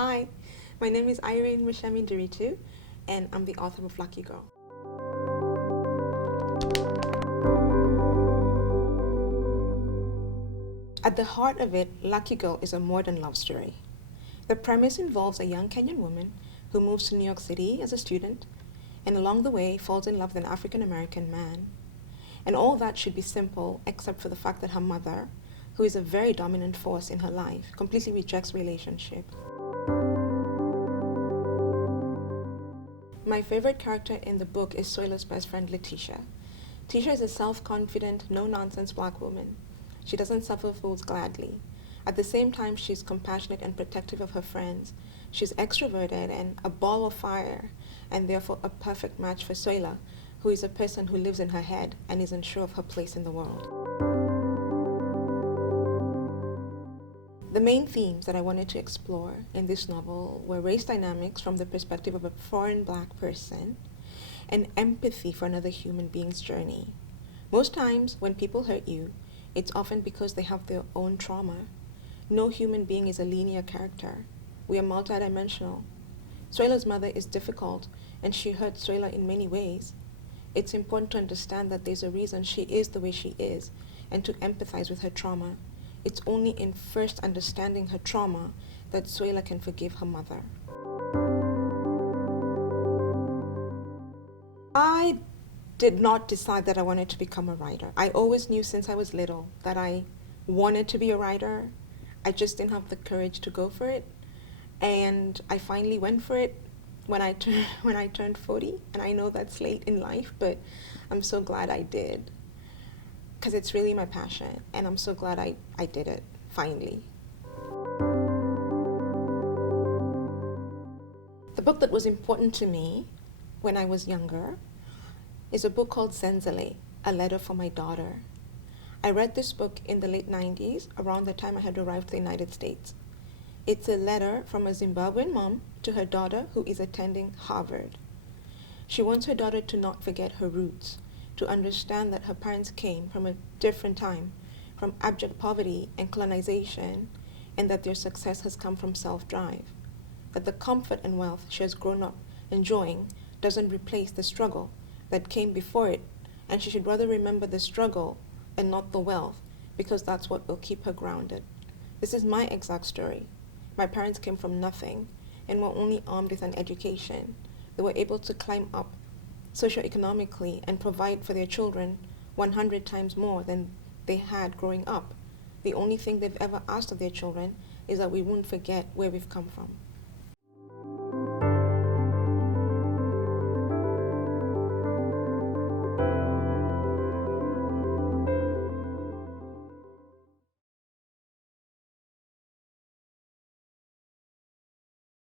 Hi, my name is Irene Muchemi-Ndiritu, and I'm the author of Lucky Girl. At the heart of it, Lucky Girl is a modern love story. The premise involves a young Kenyan woman who moves to New York City as a student, and along the way falls in love with an African-American man. And all that should be simple, except for the fact that her mother, who is a very dominant force in her life, completely rejects relationship. My favorite character in the book is Soila's best friend, Letitia. Tisha is a self-confident, no-nonsense black woman. She doesn't suffer fools gladly. At the same time, she's compassionate and protective of her friends. She's extroverted and a ball of fire, and therefore a perfect match for Soila, who is a person who lives in her head and isn't sure of her place in the world. The main themes that I wanted to explore in this novel were race dynamics from the perspective of a foreign black person and empathy for another human being's journey. Most times when people hurt you, it's often because they have their own trauma. No human being is a linear character. We are multidimensional. Soila's mother is difficult and she hurt Soila in many ways. It's important to understand that there's a reason she is the way she is and to empathize with her trauma. It's only in first understanding her trauma that Soila can forgive her mother. I did not decide that I wanted to become a writer. I always knew since I was little that I wanted to be a writer. I just didn't have the courage to go for it. And I finally went for it when I turned 40. And I know that's late in life, but I'm so glad I did. Because it's really my passion, and I'm so glad I did it, finally. The book that was important to me when I was younger is a book called Zenzele, A Letter for My Daughter. I read this book in the late 90s, around the time I had arrived to the United States. It's a letter from a Zimbabwean mom to her daughter who is attending Harvard. She wants her daughter to not forget her roots, to understand that her parents came from a different time, from abject poverty and colonization, and that their success has come from self-drive. That the comfort and wealth she has grown up enjoying doesn't replace the struggle that came before it, and she should rather remember the struggle and not the wealth, because that's what will keep her grounded. This is my exact story. My parents came from nothing and were only armed with an education. They were able to climb up socioeconomically and provide for their children 100 times more than they had growing up. The only thing they've ever asked of their children is that we won't forget where we've come from.